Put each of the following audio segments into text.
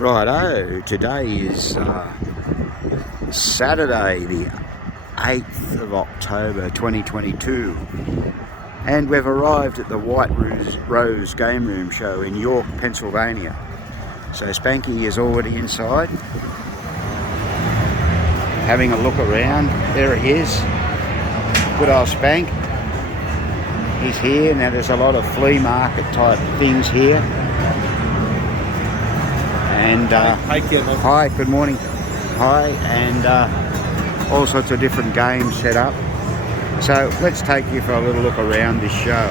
Righto, today is Saturday the 8th of October 2022 and we've arrived at the White Rose Gameroom show in York, Pennsylvania. So Spanky is already inside having a look around. There he is, good old Spank. He's here. Now there's a lot of flea market type things here. And hi, Kevin. Hi, good morning. Hi, and all sorts of different games set up. So let's take you for a little look around this show.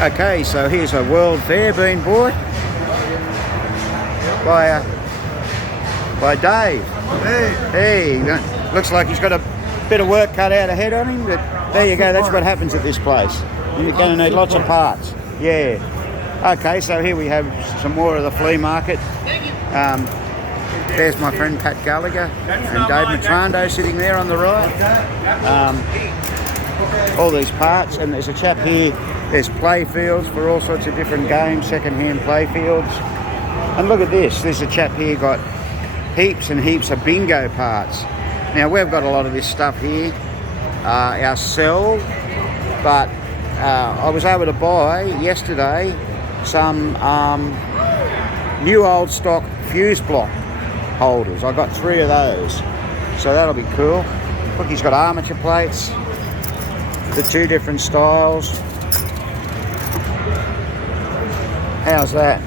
Okay, so here's a World Fair being bought by Dave. Hey, looks like he's got a bit of work cut out ahead on him, but there you go. That's what happens at this place. You're going to need lots of parts. Yeah. Okay, so here we have some more of the flea market. There's my friend Pat Gallagher and Dave Matrando sitting there on the right. All these parts, and there's a chap here. There's play fields for all sorts of different games, second-hand play fields. And look at this. There's a chap here got heaps and heaps of bingo parts. Now we've got a lot of this stuff here ourselves, but I was able to buy yesterday some new old stock fuse block holders. I got 3 of those, so that'll be cool. Look, he's got armature plates, the 2 different styles. How's that?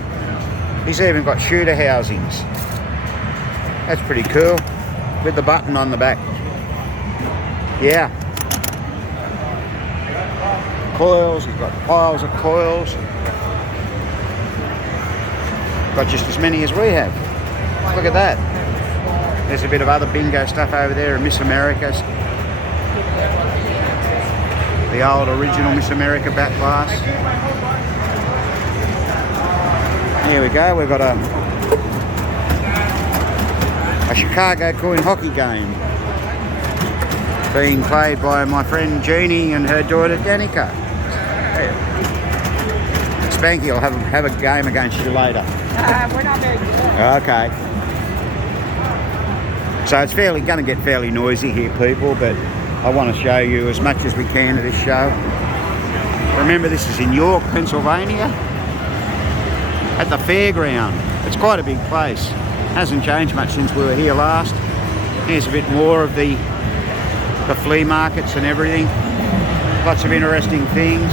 He's even got shooter housings. That's pretty cool, with the button on the back. Yeah. Coils, he's got piles of coils. Got just as many as we have. Look at that. There's a bit of other bingo stuff over there, and Miss America's. The old original Miss America back glass. Here we go, we've got a Chicago coin hockey game being played by my friend Jeannie and her daughter Danica. Spanky will have a game against you later. We're not very good. Okay. So it's going to get fairly noisy here, people, but I want to show you as much as we can of this show. Remember, this is in York, Pennsylvania, at the fairground. It's quite a big place. Hasn't changed much since we were here last. Here's a bit more of the flea markets and everything. Lots of interesting things.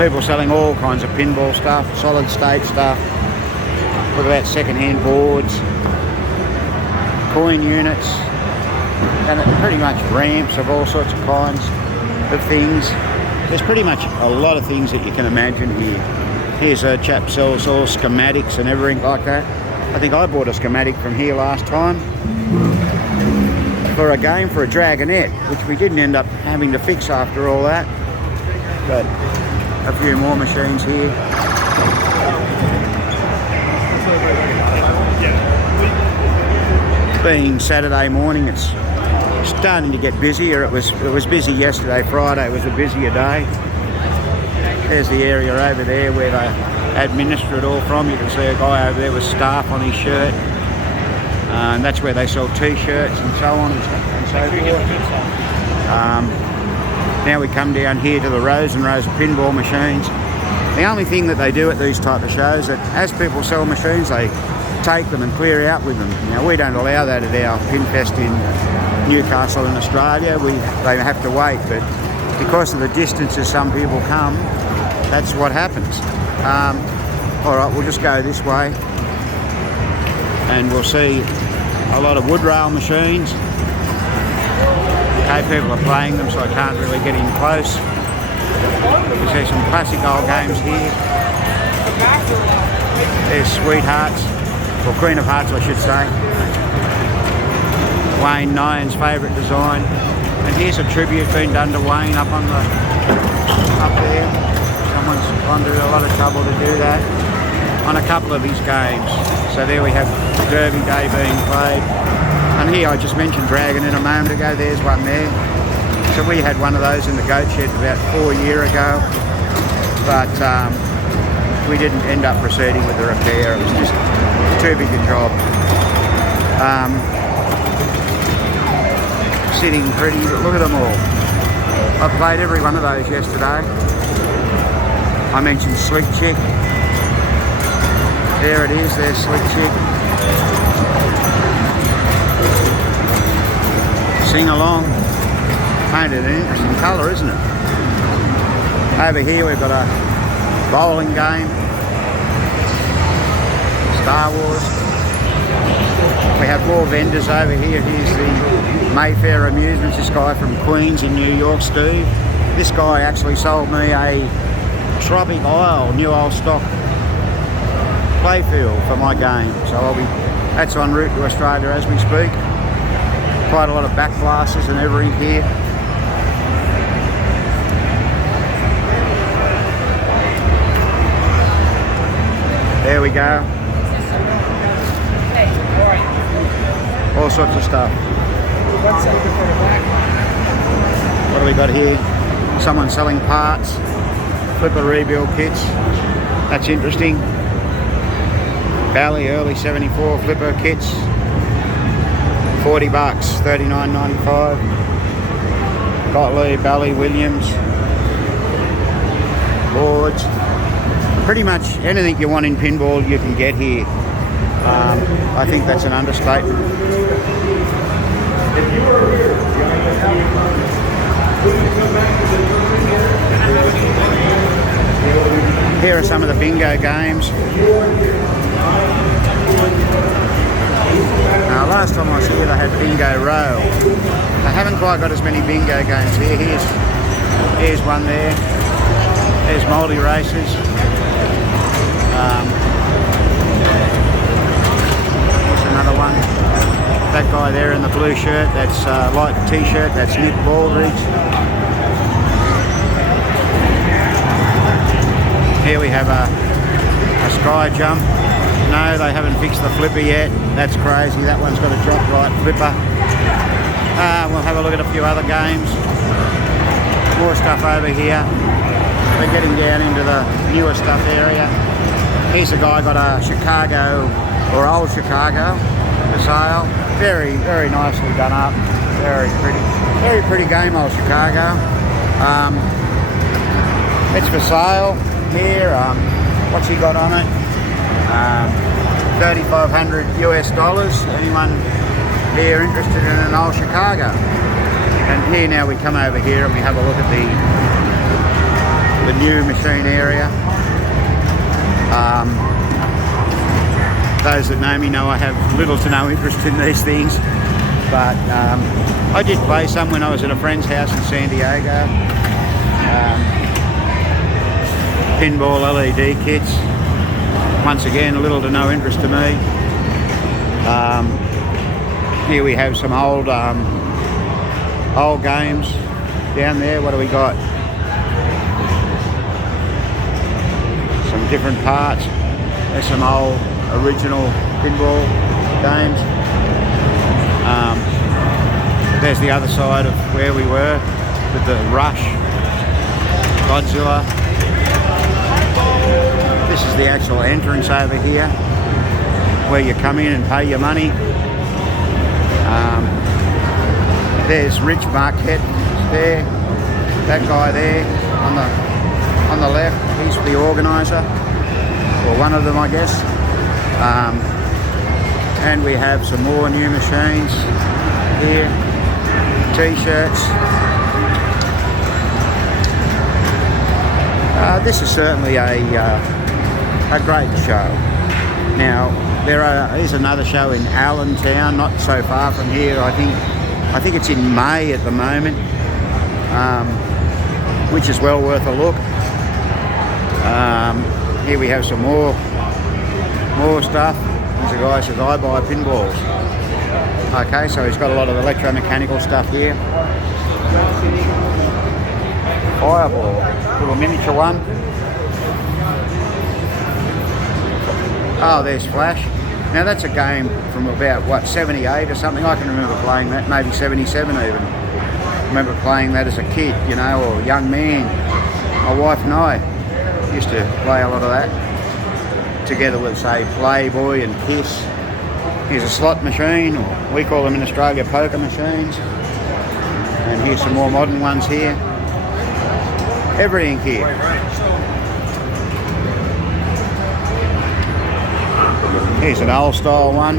People selling all kinds of pinball stuff, solid state stuff. Look at that, second-hand boards, coin units, and pretty much ramps of all sorts of kinds of things. There's pretty much a lot of things that you can imagine here. Here's a chap sells all schematics and everything like that. I think I bought a schematic from here last time for a game for a Dragonette, which we didn't end up having to fix after all that. But a few more machines here. Being Saturday morning, it's starting to get busier. It was busy yesterday. Friday was a busier day. There's the area over there where they administer it all from. You can see a guy over there with staff on his shirt. And that's where they sell t-shirts and so on and so forth. Now we come down here to the rows and rows of pinball machines. The only thing that they do at these type of shows, that as people sell machines, they take them and clear out with them. Now we don't allow that at our Pinfest in Newcastle in Australia. They have to wait, but because of the distances some people come, that's what happens. Alright, we'll just go this way and we'll see a lot of wood rail machines. Okay, people are playing them, so I can't really get in close. You see some classic old games here. There's Sweethearts, or Queen of Hearts I should say. Wayne Nyan's favourite design. And here's a tribute being done to Wayne up there. Someone's gone to a lot of trouble to do that on a couple of these games. So there we have Derby Day being played. And here I just mentioned Dragon in a moment ago. There's one there. So we had one of those in the goat shed about 4 years ago. But we didn't end up proceeding with the repair. It was just too big a job. Sitting pretty, look at them all. I played every one of those yesterday. I mentioned Slick Chick. There it is, there's Slick Chick. Sing along. Painted an interesting colour, isn't it? Over here we've got a bowling game. Star Wars. We have more vendors over here. Here's the Mayfair Amusements. This guy from Queens in New York, Steve. This guy actually sold me a Tropic Isle new old stock playfield for my game. So that's en route to Australia as we speak. Quite a lot of back blasters and everything here. There we go. All sorts of stuff. What do we got here? Someone selling parts, flipper rebuild kits. That's interesting. Bally early 74 flipper kits. $40, $39.95. Gottlieb, Bally, Williams. Boards. Pretty much anything you want in pinball you can get here. I think that's an understatement. Here are some of the bingo games. Now, last time I was here they had Bingo Row. They haven't quite got as many bingo games here. Here's one there. There's multi-races. Here's another one. That guy there in the blue shirt, that's light t-shirt, that's Nick Baldridge. Here we have a sky jump. No, they haven't fixed the flipper yet. That's crazy. That one's got a drop right flipper. We'll have a look at a few other games. More stuff over here. We're getting down into the newer stuff area. Here's a guy got a Chicago, or old Chicago, for sale. Very, very nicely done up. Very pretty game, old Chicago. It's for sale here. What's he got on it? $3,500 US. Anyone here interested in an old Chicago? And here now we come over here and we have a look at the new machine area. Those that know me know I have little to no interest in these things, but I did play some when I was at a friend's house in San Diego. Pinball LED kits. Once again, a little to no interest to me. Here we have some old games down there. What do we got? Some different parts. There's some old original pinball games. There's the other side of where we were with the Rush, Godzilla. This is the actual entrance over here where you come in and pay your money. There's Rich Marquette there, that guy there on the left, he's the organiser, or one of them I guess. And we have some more new machines here, t-shirts. This is certainly a great show. Now there is another show in Allentown, not so far from here. I think it's in May at the moment, which is well worth a look. Here we have some more stuff. There's a guy who says I buy pinballs. Okay, so he's got a lot of electromechanical stuff here. Fireball, little miniature one. Oh, there's Flash. Now that's a game from about, what, 78 or something. I can remember playing that, maybe 77 even. I remember playing that as a kid, you know, or a young man, my wife and I. Used to play a lot of that together with, say, Playboy and Kiss. Here's a slot machine, or we call them in Australia poker machines. And here's some more modern ones here. Everything here. Here's an old style one.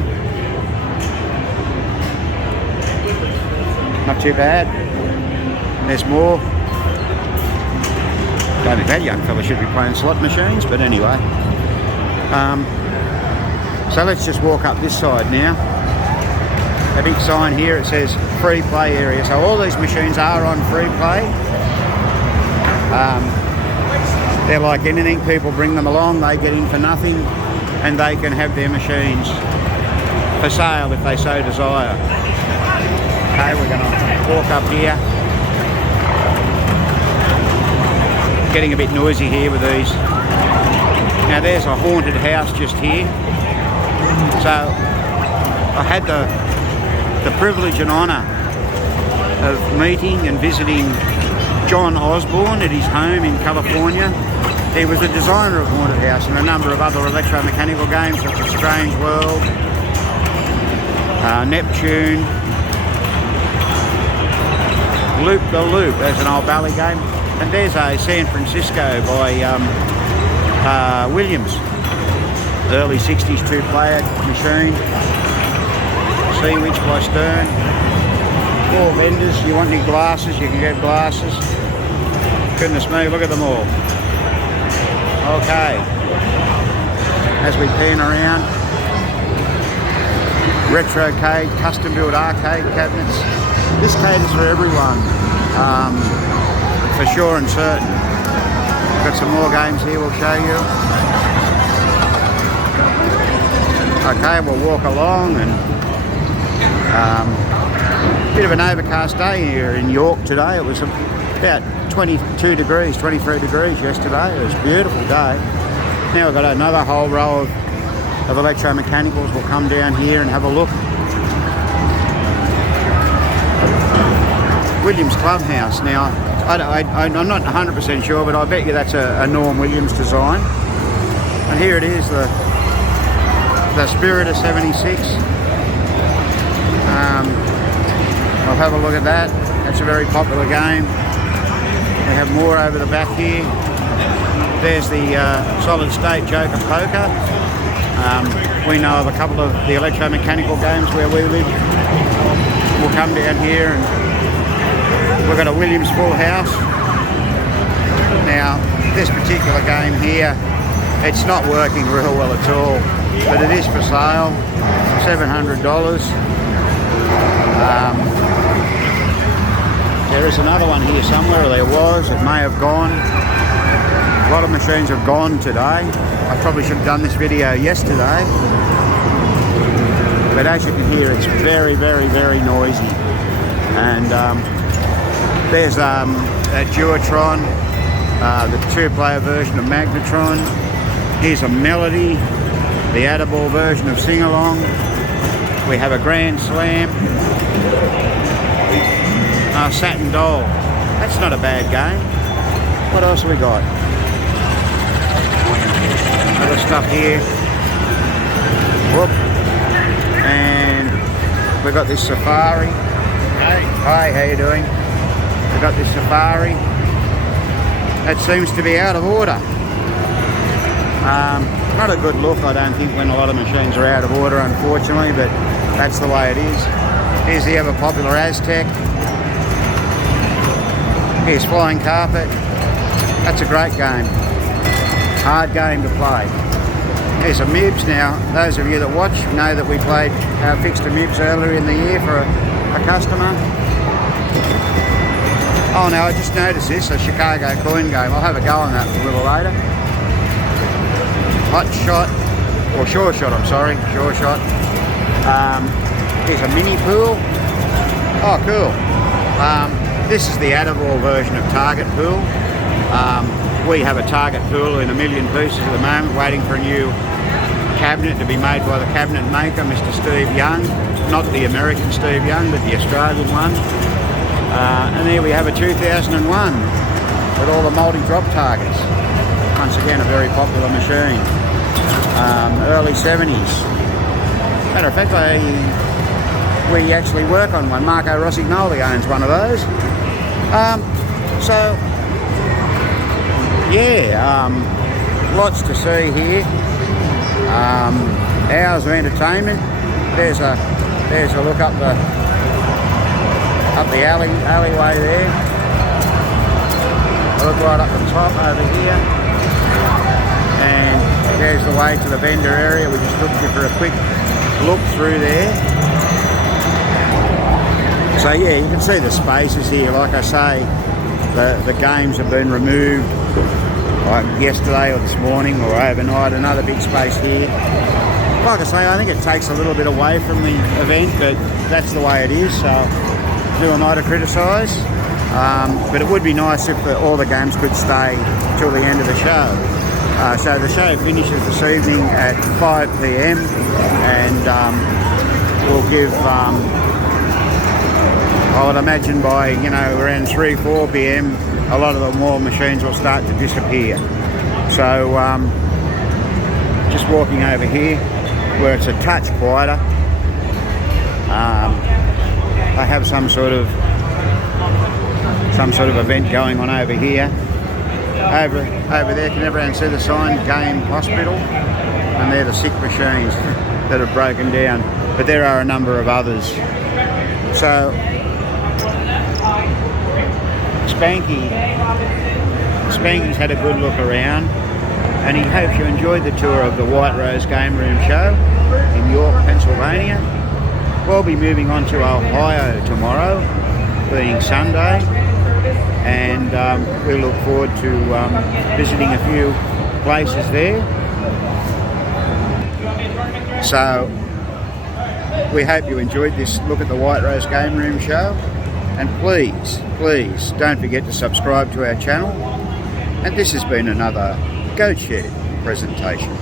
Not too bad. There's more. Don't think that young fella should be playing slot machines, but anyway. So let's just walk up this side now. A big sign here, it says free play area. So all these machines are on free play. They're like anything, people bring them along, they get in for nothing, and they can have their machines for sale if they so desire. Okay, we're going to walk up here. Getting a bit noisy here with these. Now there's a haunted house just here. So I had the privilege and honour of meeting and visiting John Osborne at his home in California. He was the designer of Haunted House and a number of other electromechanical games such as Strange World, Neptune, Loop the Loop, there's an old Bally game, and there's a San Francisco by Williams, early 60s two-player machine. Sea Witch by Stern. More vendors, you want any glasses, you can get glasses. Goodness me, look at them all. Okay, as we pan around, retrocade, custom built arcade cabinets. This caters for everyone, for sure and certain. Got some more games here we'll show you. Okay, we'll walk along, and bit of an overcast day here in York today. It was about 22 degrees, 23 degrees yesterday. It was a beautiful day. Now we've got another whole row of electromechanicals. We'll come down here and have a look. Williams Clubhouse. Now, I'm not 100% sure, but I bet you that's a Norm Williams design. And here it is, the Spirit of 76. I'll have a look at that. That's a very popular game. We have more over the back here. There's the solid state Joker Poker. We know of a couple of the electromechanical games where we live. We'll come down here and we've got a Williams Full House. Now, this particular game here, it's not working real well at all, but it is for sale, $700. There is another one here somewhere, there was, it may have gone. A lot of machines have gone today. I probably should have done this video yesterday. But as you can hear, it's very, very, very noisy. And there's a Duotron, the two-player version of Magnetron. Here's a Melody, the Addable version of Sing Along. We have a Grand Slam. Satin Doll. That's not a bad game. What else have we got? Other stuff here. Whoop. And we've got this Safari. Hey. Hi, how you doing? We've got this Safari. That seems to be out of order. Not a good look, I don't think, when a lot of machines are out of order, unfortunately, but that's the way it is. Here's the ever popular Aztec. Here's Flying Carpet. That's a great game. Hard game to play. Here's a Mibs. Now, those of you that watch know that we played fixed a Mibs earlier in the year for a customer. Oh no, I just noticed this, a Chicago coin game. I'll have a go on that a little later. Hot Shot, or Sure Shot, I'm sorry, Sure Shot. Here's a mini pool. Oh, cool. This is the Addable version of Target Pool. We have a Target Pool in 1 million pieces at the moment, waiting for a new cabinet to be made by the cabinet maker, Mr. Steve Young. Not the American Steve Young, but the Australian one. And there we have a 2001 with all the multi-drop targets. once again a very popular machine. Early 70s. Matter of fact, we actually work on one. Marco Rossignoli owns one of those. So yeah, lots to see here. Hours of entertainment. There's a look up the alleyway there. I look right up the top over here, and there's the way to the vendor area. We just looked for a quick look through there. So yeah, you can see the spaces here. Like I say, the games have been removed like yesterday or this morning or overnight. Another big space here. Like I say, I think it takes a little bit away from the event, but that's the way it is, so who am I to criticise? But it would be nice if all the games could stay till the end of the show. So the show finishes this evening at 5 p.m. and we'll give, I would imagine by, around 3-4 p.m, a lot of the more machines will start to disappear. So just walking over here where it's a touch quieter. I have some sort of event going on over here. Over there, can everyone see the sign, Game Hospital? And they're the sick machines that have broken down. But there are a number of others. So Spanky's had a good look around, and he hopes you enjoyed the tour of the White Rose Game Room show in York, Pennsylvania. We'll be moving on to Ohio tomorrow, being Sunday, and we look forward to visiting a few places there. So we hope you enjoyed this look at the White Rose Game Room show, and please don't forget to subscribe to our channel. And this has been another Goat Shed presentation.